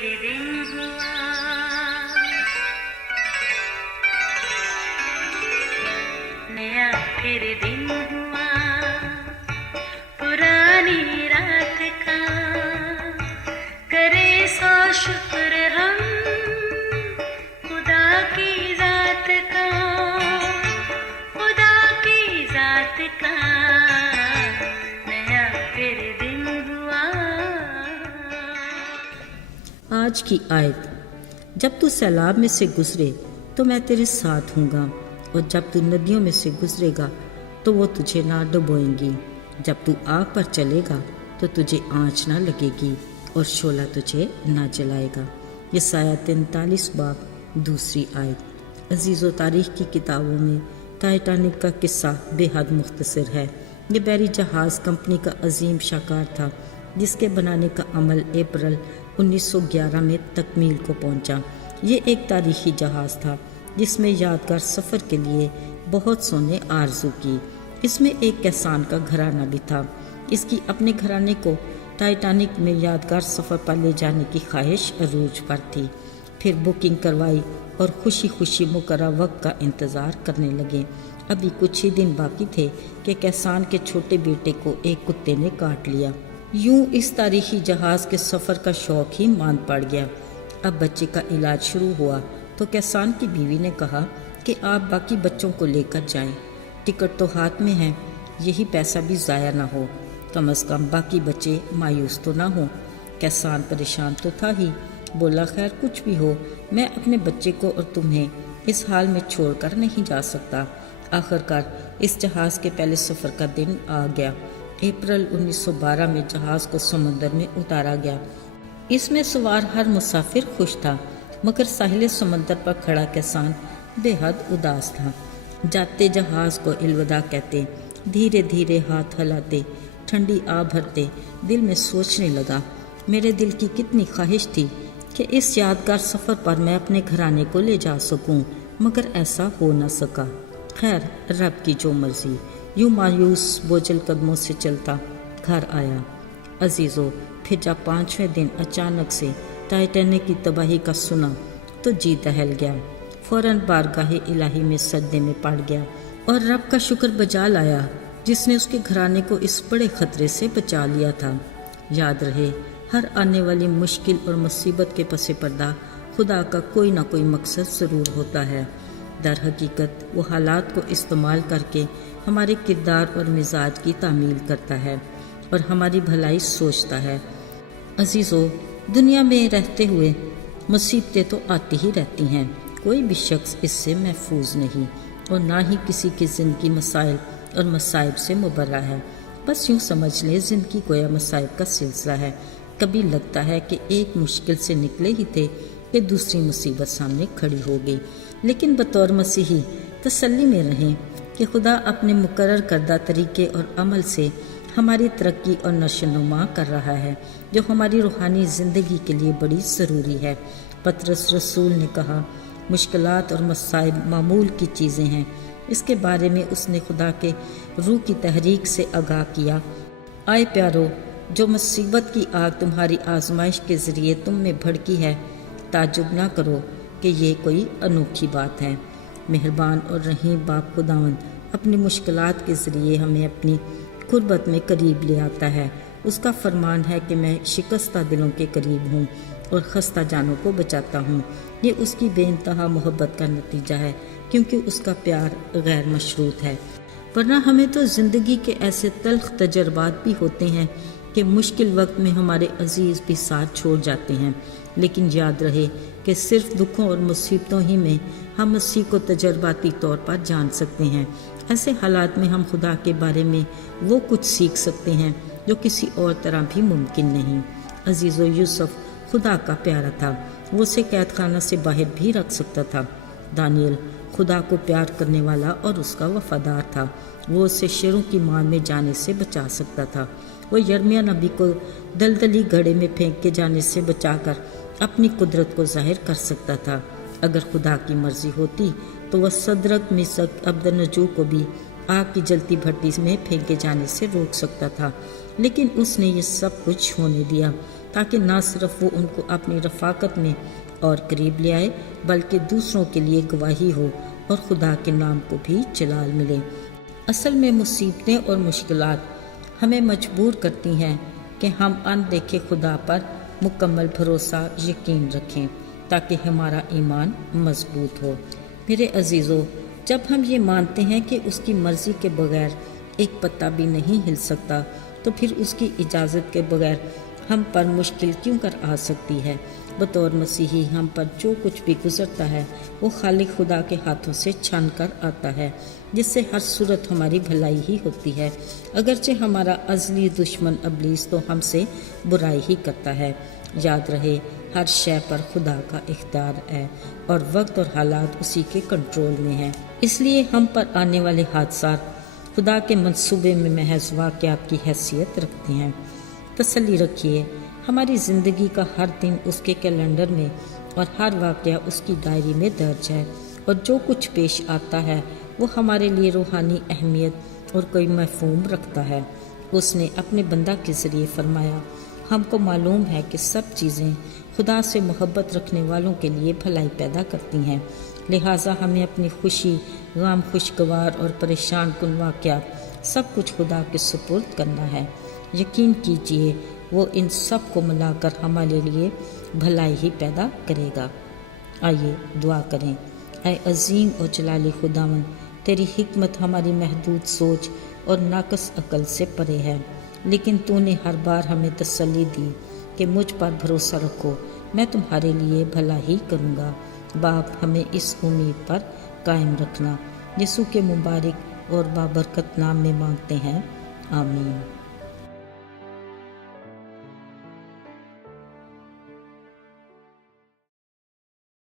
फिर दिन हुआ, नया फिर दिन हुआ, पुरानी रात का करे सो शुक्र हम खुदा की जात का, खुदा की जात का नया फिर दिन हुआ। आज की आयत, जब तू सैलाब में से गुजरे तो मैं तेरे साथ हूँगा, और जब तू नदियों में से गुजरेगा तो वो तुझे ना डुबोएंगी। जब तू आग पर चलेगा तो तुझे आँच ना लगेगी और शोला तुझे ना जलाएगा। यसाया 43 बाब 2 आयत। अजीज़ो, तारीख़ की किताबों में टाइटैनिक का किस्सा बेहद मुख्तसर है। ये बहरी जहाज़ कंपनी का अजीम शाहकार था, जिसके बनाने का अमल अप्रैल 1911 में तकमील को पहुंचा। ये एक तारीखी जहाज़ था जिसमें यादगार सफ़र के लिए बहुत सौ ने आरज़ू की। इसमें एक किसान का घराना भी था। इसकी अपने घराने को टाइटैनिक में यादगार सफ़र पर ले जाने की ख्वाहिश अरूज पर थी। फिर बुकिंग करवाई और खुशी खुशी मुकर्रर वक्त का इंतज़ार करने लगे। अभी कुछ ही दिन बाकी थे कि किसान के छोटे बेटे को एक कुत्ते ने काट लिया। यूं इस तारीखी जहाज़ के सफ़र का शौक़ ही मांद पड़ गया। अब बच्चे का इलाज शुरू हुआ तो किसान की बीवी ने कहा कि आप बाकी बच्चों को लेकर जाएं, टिकट तो हाथ में है, यही पैसा भी ज़ाया ना हो, कम अज़ कम बाकी बच्चे मायूस तो ना हो। किसान परेशान तो था ही, बोला खैर कुछ भी हो, मैं अपने बच्चे को और तुम्हें इस हाल में छोड़कर नहीं जा सकता। आखिरकार इस जहाज़ के पहले सफ़र का दिन आ गया। अप्रैल 1912 में जहाज़ को समुंदर में उतारा गया। इसमें सवार हर मुसाफिर खुश था, मगर साहिल समुंदर पर खड़ा किसान बेहद उदास था। जाते जहाज़ को अलविदा कहते, धीरे धीरे हाथ हिलाते, ठंडी आ भरते, दिल में सोचने लगा, मेरे दिल की कितनी ख्वाहिश थी कि इस यादगार सफ़र पर मैं अपने घराने को ले जा सकूं, मगर ऐसा हो न सका। खैर, रब की जो मर्जी। यूं मायूस बोझल कदमों से चलता घर आया। अजीज़ों, फिर जब 5वें दिन अचानक से टाइटैनिक की तबाही का सुना तो जी दहल गया। फौरन बारगाहे इलाही में सजदे में पड़ गया और रब का शुक्र बजा लाया जिसने उसके घराने को इस बड़े खतरे से बचा लिया था। याद रहे, हर आने वाली मुश्किल और मुसीबत के पसे पर्दा खुदा का कोई ना कोई मकसद ज़रूर होता है। दर हकीकत वो हालात को इस्तेमाल करके हमारे किरदार और मिजाज की तामील करता है और हमारी भलाई सोचता है। अजीज़ों, दुनिया में रहते हुए मुसीबतें तो आती ही रहती हैं, कोई भी शख्स इससे महफूज नहीं और ना ही किसी की ज़िंदगी मसाइल और मसाइब से मुबर्रा है। बस यूँ समझ लें, ज़िंदगी गोया मसाइब का सिलसिला है। कभी लगता है कि एक मुश्किल से निकले ही थे कि दूसरी मुसीबत सामने खड़ी हो गई, लेकिन बतौर मसीही तसल्ली में रहें कि खुदा अपने मुकर्रर करदा तरीके और अमल से हमारी तरक्की और नशोनुमा कर रहा है, जो हमारी रूहानी ज़िंदगी के लिए बड़ी ज़रूरी है। पतरस रसूल ने कहा, मुश्किलात और मसाइब मामूल की चीज़ें हैं। इसके बारे में उसने खुदा के रूह की तहरीक से आगाह किया, आए प्यारो, जो मुसीबत की आग तुम्हारी आजमाइश के ज़रिए तुम में भड़की है, ताज्जुब ना करो कि ये कोई अनोखी बात है। मेहरबान और रहीम बाप खुदावंद अपनी मुश्किलात के ज़रिए हमें अपनी कुर्बत में करीब ले आता है। उसका फरमान है कि मैं शिकस्ता दिलों के करीब हूँ और खस्ता जानों को बचाता हूँ। ये उसकी बेइंतहा मोहब्बत का नतीजा है, क्योंकि उसका प्यार गैर मशरूत है। वरना हमें तो ज़िंदगी के ऐसे तल्ख तजर्बात भी होते हैं कि मुश्किल वक्त में हमारे अजीज़ भी साथ छोड़ जाते हैं। लेकिन याद रहे कि सिर्फ दुखों और मुसीबतों ही में हम मसीह को तजर्बाती तौर पर जान सकते हैं। ऐसे हालात में हम खुदा के बारे में वो कुछ सीख सकते हैं जो किसी और तरह भी मुमकिन नहीं। अजीज़ो, यूसुफ खुदा का प्यारा था, वो उसे कैद खाना से बाहर भी रख सकता था। दानियल खुदा को प्यार करने वाला और उसका वफादार था, वो उसे शेरों की मार में जाने से बचा सकता था। वो यर्मिया नबी को दलदली घड़े में फेंक के जाने से बचाकर अपनी कुदरत को जाहिर कर सकता था। अगर खुदा की मर्जी होती तो वह सदरक मिसक अब्दनजू को भी आग की जलती भट्टी में फेंके जाने से रोक सकता था, लेकिन उसने ये सब कुछ होने दिया। تاکہ نہ صرف وہ ان کو اپنی رفاقت میں اور قریب لے آئے بلکہ دوسروں کے لیے گواہی ہو اور خدا کے نام کو بھی جلال ملے۔ اصل میں مصیبتیں اور مشکلات ہمیں مجبور کرتی ہیں کہ ہم اندیکھے خدا پر مکمل بھروسہ یقین رکھیں تاکہ ہمارا ایمان مضبوط ہو۔ میرے عزیزو، جب ہم یہ مانتے ہیں کہ اس کی مرضی کے بغیر ایک پتا بھی نہیں ہل سکتا تو پھر اس کی اجازت کے بغیر ہم پر مشکل کیوں کر آ سکتی ہے؟ بطور مسیحی ہم پر جو کچھ بھی گزرتا ہے وہ خالق خدا کے ہاتھوں سے چھن کر آتا ہے، جس سے ہر صورت ہماری بھلائی ہی ہوتی ہے، اگرچہ ہمارا ازلی دشمن ابلیس تو ہم سے برائی ہی کرتا ہے۔ یاد رہے، ہر شے پر خدا کا اختیار ہے اور وقت اور حالات اسی کے کنٹرول میں ہیں، اس لیے ہم پر آنے والے حادثات خدا کے منصوبے میں محض واقعات کی حیثیت رکھتے ہیں۔ تسلی رکھیے، ہماری زندگی کا ہر دن اس کے کیلنڈر میں اور ہر واقعہ اس کی ڈائری میں درج ہے، اور جو کچھ پیش آتا ہے وہ ہمارے لیے روحانی اہمیت اور کوئی مفہوم رکھتا ہے۔ اس نے اپنے بندہ کے ذریعے فرمایا، ہم کو معلوم ہے کہ سب چیزیں خدا سے محبت رکھنے والوں کے لیے بھلائی پیدا کرتی ہیں، لہٰذا ہمیں اپنی خوشی، غم، خوشگوار اور پریشان کن واقعات سب کچھ خدا کے سپرد کرنا ہے۔ یقین کیجئے وہ ان سب کو ملا کر ہمارے لیے بھلائی ہی پیدا کرے گا۔ آئیے دعا کریں۔ اے عظیم اور جلالی خداوند، تیری حکمت ہماری محدود سوچ اور ناقص عقل سے پرے ہے، لیکن تو نے ہر بار ہمیں تسلی دی کہ مجھ پر بھروسہ رکھو، میں تمہارے لیے بھلا ہی کروں گا۔ باپ، ہمیں اس امید پر قائم رکھنا۔ یسوع کے مبارک اور بابرکت نام میں مانگتے ہیں، آمین۔